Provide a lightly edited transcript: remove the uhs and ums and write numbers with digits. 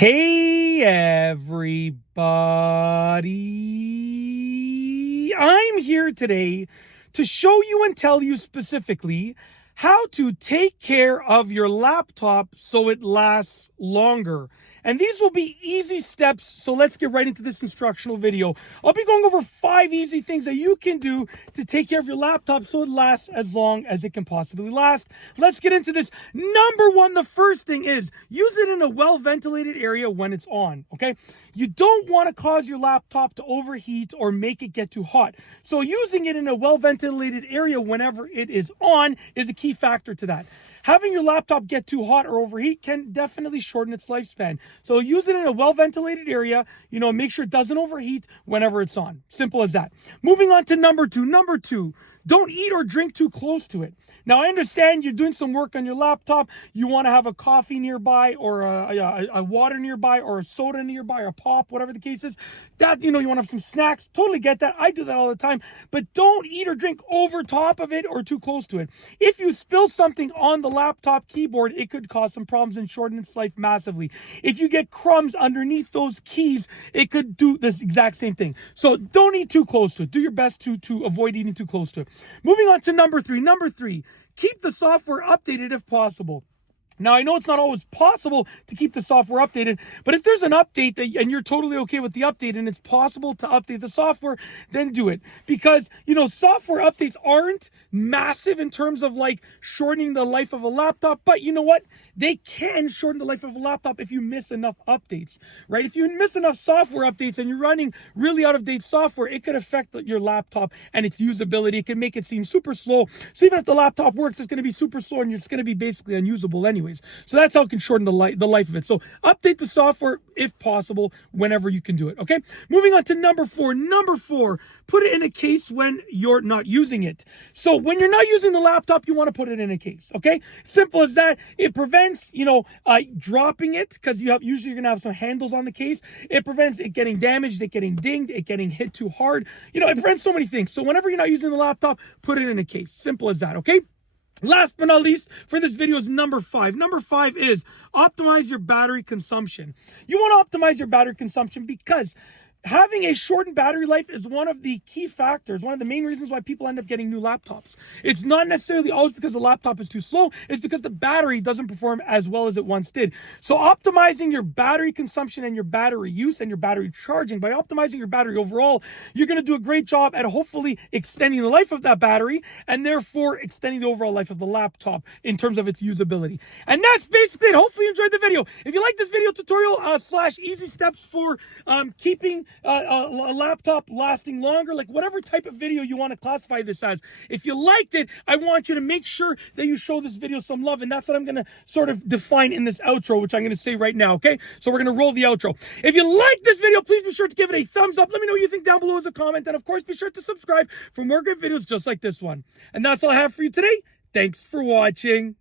Hey everybody, I'm here today to show you and tell you specifically how to take care of your laptop so it lasts longer. And these will be easy steps, so let's get right into this instructional video. I'll be going over 5 easy things that you can do to take care of your laptop so it lasts as long as it can possibly last. Let's get into this. Number 1, the first thing is use it in a well-ventilated area when it's on, okay? You don't want to cause your laptop to overheat or make it get too hot. So using it in a well-ventilated area whenever it is on is a key factor to that. Having your laptop get too hot or overheat can definitely shorten its lifespan. So use it in a well-ventilated area, make sure it doesn't overheat whenever it's on. Simple as that. Moving on to number 2. Number 2, don't eat or drink too close to it. Now, I understand you're doing some work on your laptop. You want to have a coffee nearby or a water nearby or a soda nearby or a pop, whatever the case is. That, you want to have some snacks. Totally get that. I do that all the time. But don't eat or drink over top of it or too close to it. If you spill something on the laptop keyboard, it could cause some problems and shorten its life massively. If you get crumbs underneath those keys, it could do this exact same thing. So don't eat too close to it. Do your best to avoid eating too close to it. Moving on to number 3. Number 3. Keep the software updated if possible. Now, I know it's not always possible to keep the software updated, but if there's an update and you're totally okay with the update and it's possible to update the software, then do it. Because, software updates aren't massive in terms of like shortening the life of a laptop, but you know what? They can shorten the life of a laptop if you miss enough updates, right? If you miss enough software updates and you're running really out-of-date software, it could affect your laptop and its usability. It can make it seem super slow. So even if the laptop works, it's going to be super slow and it's going to be basically unusable anyways. So that's how it can shorten the life of it. So update the software if possible whenever you can do it, okay? Moving on to number 4. Number 4, put it in a case when you're not using it. So when you're not using the laptop, you want to put it in a case, okay? Simple as that. It prevents, dropping it because usually you're going to have some handles on the case. It prevents it getting damaged, it getting dinged, it getting hit too hard. It prevents so many things. So whenever you're not using the laptop, put it in a case. Simple as that, okay? Last but not least for this video is number 5. Number 5 is optimize your battery consumption. You want to optimize your battery consumption because having a shortened battery life is one of the key factors, one of the main reasons why people end up getting new laptops. It's not necessarily always because the laptop is too slow. It's because the battery doesn't perform as well as it once did. So optimizing your battery consumption and your battery use and your battery charging, by optimizing your battery overall, you're going to do a great job at hopefully extending the life of that battery and therefore extending the overall life of the laptop in terms of its usability. And that's basically it. Hopefully you enjoyed the video. If you like this video tutorial / easy steps for keeping a laptop lasting longer, like whatever type of video you want to classify this as. If you liked it, I want you to make sure that you show this video some love, and that's what I'm going to sort of define in this outro, which I'm going to say right now, okay? So we're going to roll the outro. If you like this video, please be sure to give it a thumbs up. Let me know what you think down below as a comment, and of course, be sure to subscribe for more great videos just like this one. And that's all I have for you today. Thanks for watching.